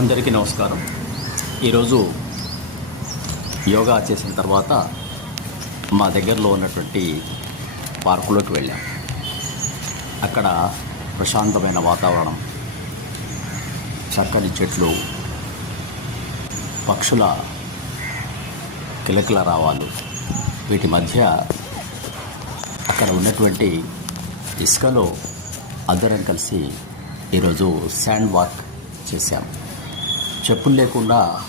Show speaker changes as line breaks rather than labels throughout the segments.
అందరికీ నమస్కారం. ఈరోజు యోగా చేసిన తర్వాత మా దగ్గరలో ఉన్నటువంటి పార్కులోకి వెళ్ళాం. అక్కడ ప్రశాంతమైన వాతావరణం చక్కని చెట్లు పక్షుల కిలకిల రావాలు వీటి మధ్య అక్కడ ఉన్నటువంటి ఇసుకలో అందరం కలిసి ఈరోజు శాండ్ వాక్ చేశాము చెప్పులు లేకుండా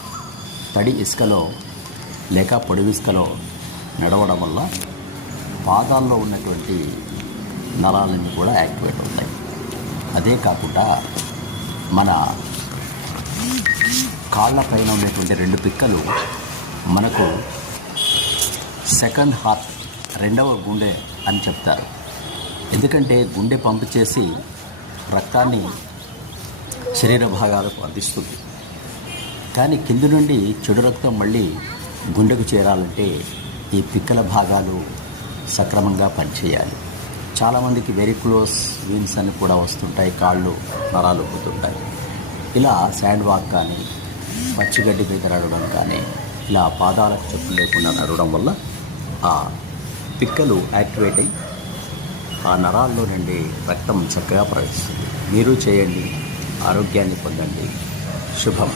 తడి ఇసుకలో లేక పొడి ఇసుకలో నడవడం వల్ల పాదాల్లో ఉన్నటువంటి నరాలన్నీ కూడా యాక్టివేట్ అవుతాయి. అదే కాకుండా మన కాళ్ళ పైన ఉన్నటువంటి రెండు పిక్కలు మనకు సెకండ్ హార్ట్ రెండవ గుండె అని చెప్తారు. ఎందుకంటే గుండె పంపు చేసి రక్తాన్ని శరీర భాగాలకు అందిస్తుంది. కానీ కింది నుండి చెడు రక్తం మళ్ళీ గుండెకు చేరాలంటే ఈ పిక్కల భాగాలు సక్రమంగా పనిచేయాలి. చాలామందికి వెరిక్లోస్ వీన్స్ అని కూడా వస్తుంటాయి కాళ్ళు నరాలు పోతుంటాయి. ఇలా శాండ్ వాక్ కానీ పచ్చిగడ్డి మీద నడవడం కానీ ఇలా పాదాలకు చెప్పులు లేకుండా నడవడం వల్ల ఆ పిక్కలు యాక్టివేట్ అయ్యి ఆ నరాల్లో నుండి రక్తం చక్కగా ప్రవహిస్తుంది. మీరు చేయండి ఆరోగ్యాన్ని పొందండి. శుభం.